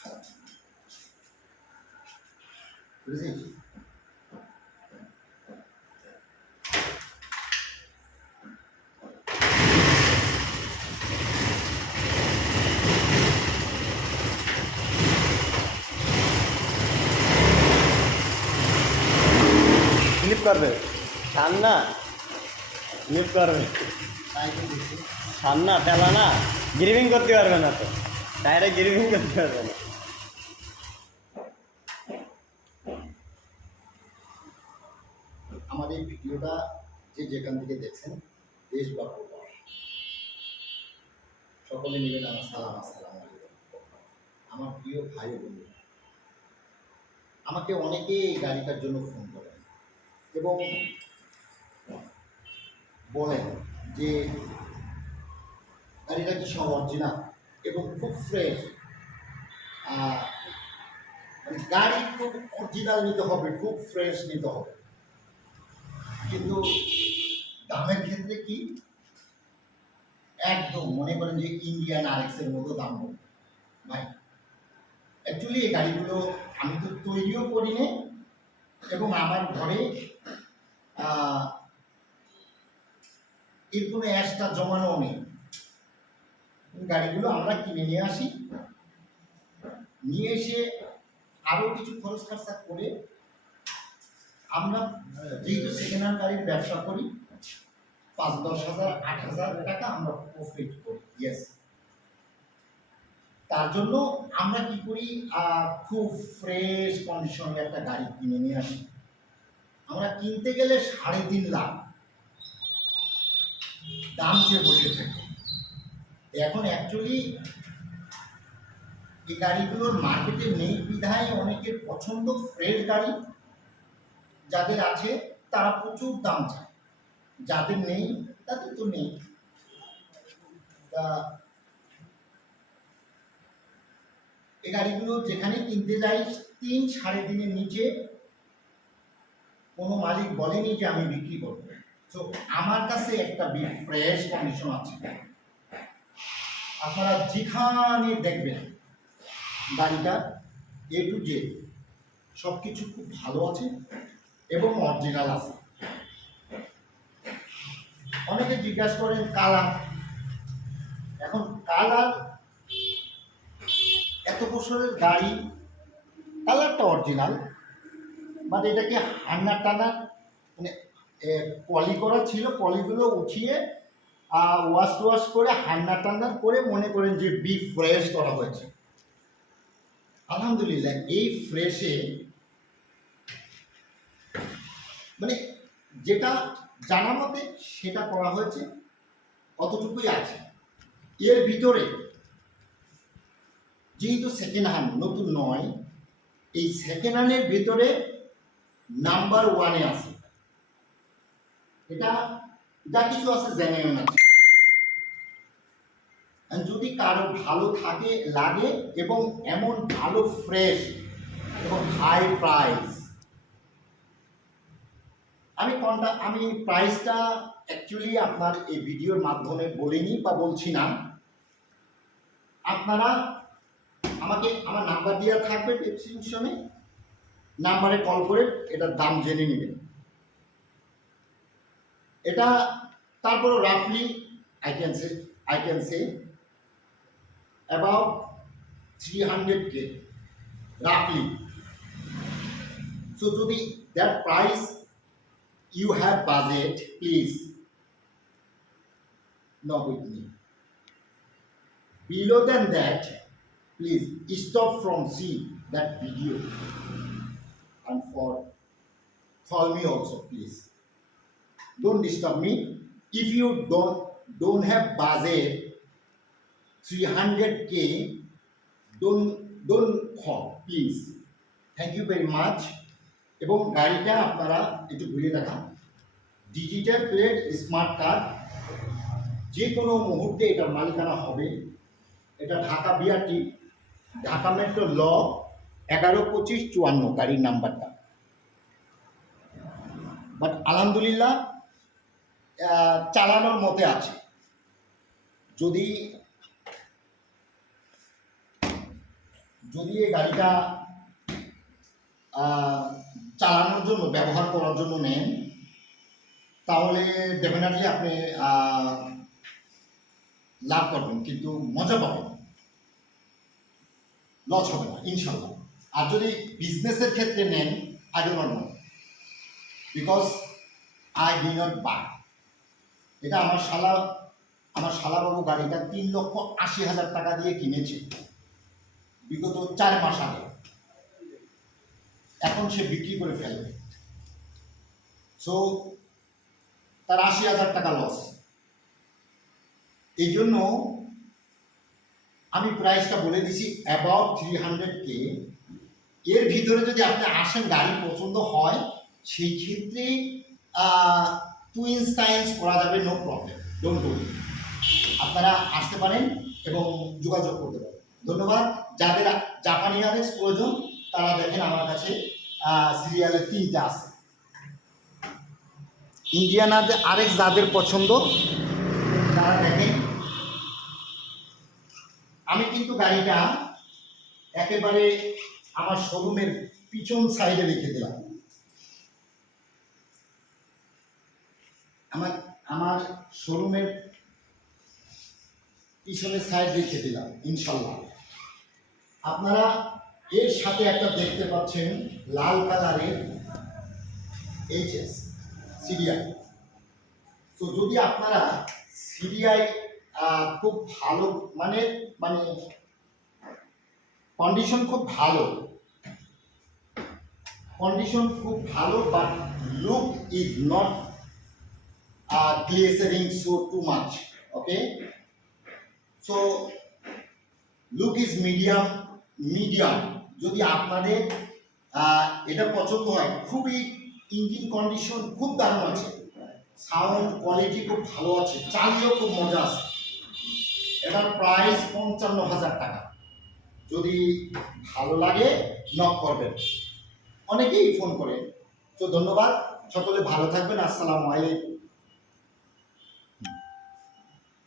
বুঝেছিস? স্লিপ করবে, সান্না স্লিপ করবে, তাইকে দেখি সান্না ঠেলা না, গ্রিভিং করতে পারবে না তো, টায়ারে গ্রিভিং করতে পারবে না। আমার এই ভিডিওটা যে যেখান থেকে দেখছেন, দেশ বা প্রবাস, সকলে মিলে আমার সালাম, আসসালামু আলাইকুম। আমার প্রিয় ভাই ও বন্ধু, আমাকে অনেকে এই গাড়িটার জন্য ফোন করেন এবং বলেন যে গাড়িটা কি সব অরিজিনাল এবং খুব ফ্রেশ। মানে গাড়ি খুব অরিজিনাল নিতে হবে, খুব ফ্রেশ নিতে হবে, কিন্তু দামের ক্ষেত্রে কি একদম মনে করেন যে ইন্ডিয়ান আরএক্সের মতো দাম হবে ভাই। অ্যাকচুয়ালি এই গাড়িগুলো আমি তো তৈরিও করি নি এবং আমার ঘরে এর কোনো অ্যাশটা জমানো নেই। গাড়িগুলো আমরা কিনে নিয়ে আসি, নিয়ে এসে আরও কিছু খরচ খরচা করে আমরা যেহেতু সেকেন্ড হ্যান্ড গাড়ির ব্যবসা করি, 5-10,000 8,000 টাকা আমরা প্রফিট করি। ইয়েস, তার জন্য আমরা কি করি, খুব ফ্রেশ কন্ডিশনে একটা গাড়ি কিনে নিয়ে আসি। আমরা কিনতে গেলে 3.5 লাখ দাম চেয়ে বসে থাকি। এখন অ্যাকচুয়ালি এই গাড়িগুলোর মার্কেটে নেই বিধায় অনেকের পছন্দ ফ্রেশ গাড়ি, যাদের আছে তারা প্রচুর দাম চায়, যাদের নেই তাদের তো নেই। তা এই গাড়িগুলো যেখানে কিনতে যাই 3-3.5 নিচে কোনো মালিক বলেনি যে আমি বিক্রি করবো। তো আমার কাছে একটা ফ্রেশ কন্ডিশন আছে, আপনারা যেখানে দেখবেন গাড়িটা এ টু জেড সব কিছু খুব ভালো আছে এবং অরিজিনাল আছে। অনেকে জিজ্ঞাসা করেন কালার, এখন কালার এত বছরের গাড়ি কালারটা অরিজিনাল, বাট এটাকে হান্নার টানার মানে পলি করা ছিল, পলিগুলো উঠিয়ে ওয়াশ করে হান্না টান্না করে মনে করেন যে ফ্রেশ করা হয়েছে। আলহামদুলিল্লাহ এই ফ্রেশে মানে যেটা জানা মতে সেটা করা হয়েছে, অতটুকুই আছে। এর ভিতরে যেহেতু সেকেন্ড হ্যান্ড, নতুন নয়, এই সেকেন্ড হ্যান্ডের ভিতরে নাম্বার 1-এ আছে। এটা যা কিছু আছে জেনুইন আছে। যদি কারো ভালো থাকে লাগে এবং এমন ভালো ফ্রেশ এবং হাই প্রাইস, আমি প্রাইসটা অ্যাকচুয়ালি আপনার এই ভিডিওর মাধ্যমে বলিনি বা বলছি না। আপনারা আমাকে আমার নাম্বার দেওয়া থাকবে ডেসক্রিপশনে, নাম্বারে কল করে এটার দাম জেনে নেবেন। এটা তারপরে রাফলি I can say about 300K roughly. So to the that price you have budget, please not with me. Below than that, please stop from see that video and call me also, please. Don't disturb me. If you don't have budget 300K, don't call, please. Thank you very much. এবং গাড়িটা আপনারা একটু ঘুরে দেখান, digital plate smart card, যে কোনো মুহূর্তে এটার মালিকানা হবে। এটা ঢাকা বিআরটি, ঢাকা মেট্রো ল 112554 গাড়ির নাম্বারটা। বাট আলহামদুলিল্লাহ চালানোর মতে আছে। যদি এই গাড়িটা চালানোর জন্য ব্যবহার করার জন্য নেন তাহলে ডেফিনেটলি আপনি লাভ করবেন, কিন্তু মজা পাবেন, লস হবে না ইনশাল্লাহ। আর যদি বিজনেসের ক্ষেত্রে নেন, I do not know, because I D not by. এটা আমার শালাবাবু গাড়িটা 3,80,000 টাকা দিয়ে কিনেছে বিগত 4 মাস আগে। এখন সে বিক্রি করে ফেলবে, সো তার 80,000 টাকা লস। এই জন্য আমি প্রাইসটা বলে দিছি অ্যাবাউট 300K। এর ভিতরে যদি আপনি আসেন, গাড়ি পছন্দ হয়, সেই ক্ষেত্রে টুইন্স টাইন্স করা যাবে, নো প্রবলেম, ডোন্ট ওয়ারি। আপনারা আসতে পারেন এবং যোগাযোগ করতে পারেন। ধন্যবাদ। যাদের জাপানি আরএক্স প্রয়োজন তারা দেখেন আমার কাছে সিরিয়ালে 3টা আছে। ইন্ডিয়ান আরএক্স যাদের পছন্দ তারা দেখেন। আমি কিন্তু গাড়িটা একেবারে আমার শোরুমের পিছন সাইডে রেখে দিলাম। আমার শোরুমের পিছনের সাইড রেখে দিলাম ইনশাল্লাহ। আপনারা এর সাথে একটা দেখতে পাচ্ছেন লাল কালারের এইচএস সিরিয়াল। তো যদি আপনারা সিরিয়াল খুব ভালো মানে কন্ডিশন খুব ভালো, but look is not গ্লেসারিং so too much, okay. So look is medium. যদি আপনাদের এটা পছন্দ হয়, খুবই ইঞ্জিন কন্ডিশন খুব দারুণ আছে, সাউন্ড কোয়ালিটি খুব ভালো আছে, চালিয়েও খুব মজা আছে। এটার প্রাইস 55,000 টাকা। যদি ভালো লাগে নক করবেন, অনেকেই ফোন করে। তো ধন্যবাদ, সকলে ভালো থাকবেন। আসসালামু আলাইকুম।